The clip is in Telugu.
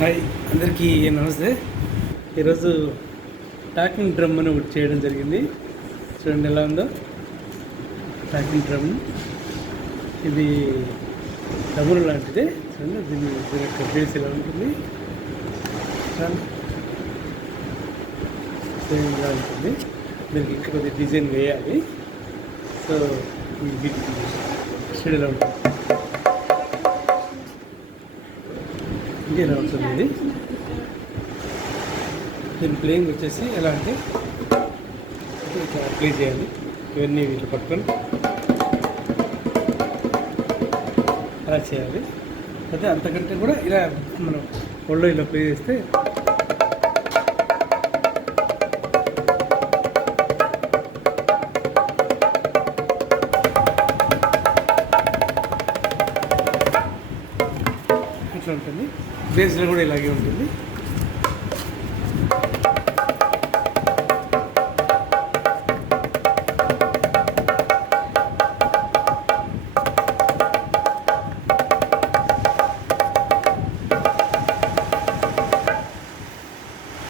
హాయ్ అందరికీ నమస్తే. ఈరోజు టాకింగ్ డ్రమ్ అని ఒకటి చేయడం జరిగింది. చూడండి ఎలా ఉందో టాకింగ్ డ్రమ్. ఇది డబుల్ లాంటిదే. చూడండి దీని యొక్క బేస్ ఇలా ఉంటుంది. సేమ్ ఇలా ఉంటుంది. దీనికి ఇంకా కొద్దిగా డిజైన్ వేయాలి. సో ఈ వీటికి షెడ్ ఉంటుంది. ఇలా ఉంటుంది. ఇది దీని ప్లేయింగ్ వచ్చేసి ఎలా అంటే ఇట్లా ప్లే చేయాలి. ఇవన్నీ వీటిని పట్టుకొని అలా చేయాలి. అయితే అంతకంటే కూడా ఇలా మనం ఒళ్ళో ఇలా ప్లే చేస్తే ఇట్లా ఉంటుంది. బేస్లో కూడా ఇలాగే ఉంటుంది.